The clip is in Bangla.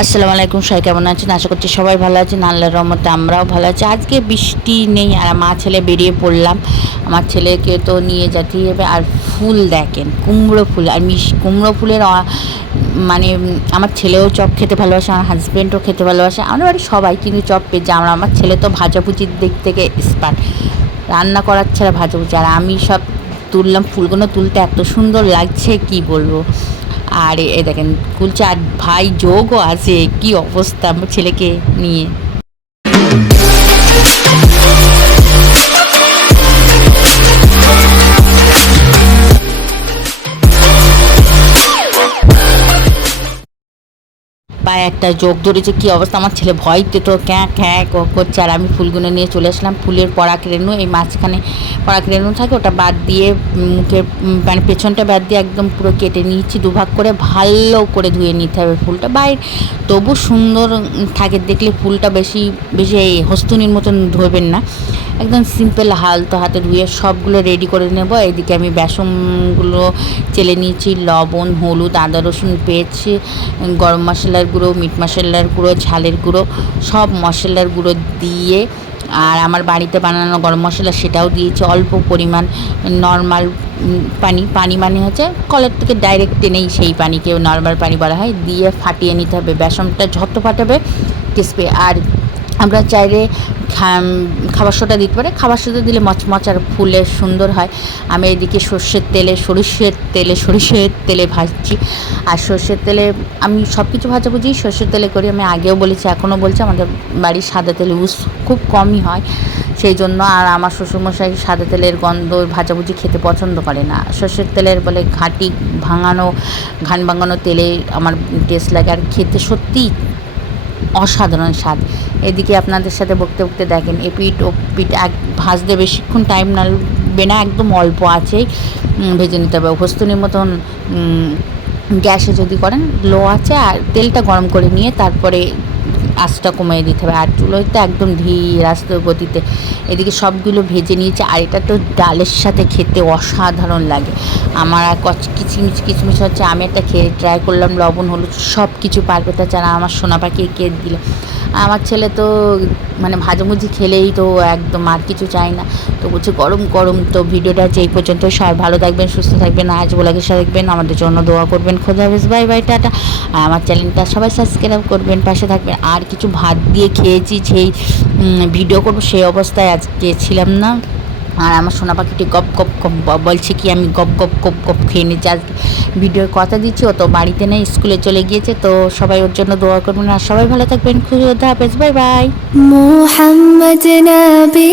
আসসালামু আলাইকুম, সবাই কেমন আছেন? আশা করছি সবাই ভালো আছেন। আল্লাহর রহমতে আমরাও ভালো আছি। আজকে বৃষ্টি নেই আর মা ছেলে বেরিয়ে পড়লাম। আমার ছেলেকে তো নিয়ে যেতেই হবে। আর ফুল দেখেন, কুমড়ো ফুল আর কুমড়ো ফুলের মানে আমার ছেলেও চপ খেতে ভালোবাসে, আমার হাজব্যান্ডও খেতে ভালোবাসে, আমার বাড়ির সবাই কিন্তু চপ পেয়ে আমার ছেলে তো ভাজাভুজির দিক থেকে এক্সপার্ট, রান্না করার ছাড়া ভাজাভুজি। আর আমি সব তুললাম, ফুলগুলো তুলতে এত সুন্দর লাগছে কি বলবো। আর এ দেখেন কুলচা, আর ভাই যোগও আছে, কি অবস্থা আমার ছেলেকে নিয়ে। পায়ে একটা যোগ ধরেছে, কি অবস্থা আমার ছেলে ভয়তে তো ক্যাঁ ক্যাঁ করছে। আর আমি ফুলগুলো নিয়ে চলে আসলাম। ফুলের পরাগ রেণু, এই মাঝখানে পরাগ রেণু থাকে, ওটা বাদ দিয়ে মুখের মানে পেছনটা বাদ দিয়ে একদম পুরো কেটে নিয়েছি দুভাগ করে। ভালো করে ধুয়ে নিতে হবে ফুলটা, বাইরে তবু সুন্দর থাকে দেখলে। ফুলটা বেশি বেশি এই হস্তুনির মতন ধোবেন না, একদম সিম্পল হালতো হাতে ধুয়ে সবগুলো রেডি করে নেব। এদিকে আমি বেসনগুলো চেলে নিয়েছি, লবণ, হলুদ, আদা রসুন পেয়েছি, গরম মশলার গুঁড়ো, মিট মশলার গুঁড়ো, ঝালের গুঁড়ো, সব মশলার গুঁড়ো দিয়ে, আর আমার বাড়িতে বানানো গরম মশলা সেটাও দিয়েছি অল্প পরিমাণ। নর্মাল পানি মানে হচ্ছে কলের থেকে ডাইরেক্ট টেনেই সেই পানিকে নর্মাল পানি বলা হয়, দিয়ে ফাটিয়ে নিতে হবে। বেসনটা যত ফাটাবে ক্রিসপি। আর আমরা চাইলে খাবার সোডা দিতে পারে, খাবার সোডা দিলে মচমচ আর ফুলে সুন্দর হয়। আমি এদিকে সর্ষের তেলে ভাজছি। আর সর্ষের তেলে আমি সব কিছু ভাজাভুজি সর্ষের তেলে করি, আমি আগেও বলেছি এখনও বলছি। আমাদের বাড়ির সাদা তেল ইউজ খুব কমই হয় সেই জন্য। আর আমার শ্বশুরমশাই সাদা তেলের গন্ধ ভাজাভুজি খেতে পছন্দ করে না, সর্ষের তেলের বলে ঘান ভাঙানো তেলে আমার টেস্ট লাগে, আর খেতে সত্যিই অসাধারণ স্বাদ। এদিকে আপনাদের সাথে বকতে দেখেন এপিট ওপিট ভাজতে বেশিক্ষণ টাইম লাগবে না, একদম অল্প আছেই ভেজে নিতে হবে। হস্তুনির মতন গ্যাসে যদি করেন লো আছে, আর তেলটা গরম করে নিয়ে তারপরে আঁচটা কমিয়ে দিতে হবে। আর চুলোতে একদম ধীর আস্তে গতিতে এদিকে সবগুলো ভেজে নিয়েছে। আর এটা তো ডালের সাথে খেতে অসাধারণ লাগে আমার। আর কিচমিচ হচ্ছে, আমি একটা খেয়ে ট্রাই করলাম, লবণ হলুদ সব কিছু পারবে, তাছাড়া আমার সোনা পাখি কে দিল। আমার ছেলে তো মানে ভাজাভুজি খেলেই তো একদম আর কিছু চাই না, তো বলছে গরম গরম। তো ভিডিওটা হচ্ছে এই পর্যন্ত। সবাই ভালো থাকবেন, সুস্থ থাকবেন, আজ ব্লগের সাথে থাকবেন, আমাদের জন্য দোয়া করবেন। খোদা হাফেজ, বাই বাই, টাটা। আর আমার চ্যানেলটা সবাই সাবস্ক্রাইব করবেন, পাশে থাকবেন। আর কিছু ভাত দিয়ে খেয়েছি, সেই ভিডিও করবো সেই অবস্থায় আজকে ছিলাম না। আর আমার সোনা পাখিটি গপ গপ গপ বলছে কি আমি গপ গপ গপ গপ খেয়ে নিচ্ছি। আজকে ভিডিওর কথা দিচ্ছি, ও তো বাড়িতে নেই, স্কুলে চলে গিয়েছে। তো সবাই ওর জন্য দোয়া করবেন, আর সবাই ভালো থাকবেন। খুদা হাফেজ, বাই বাই। মোহাম্মদ নবী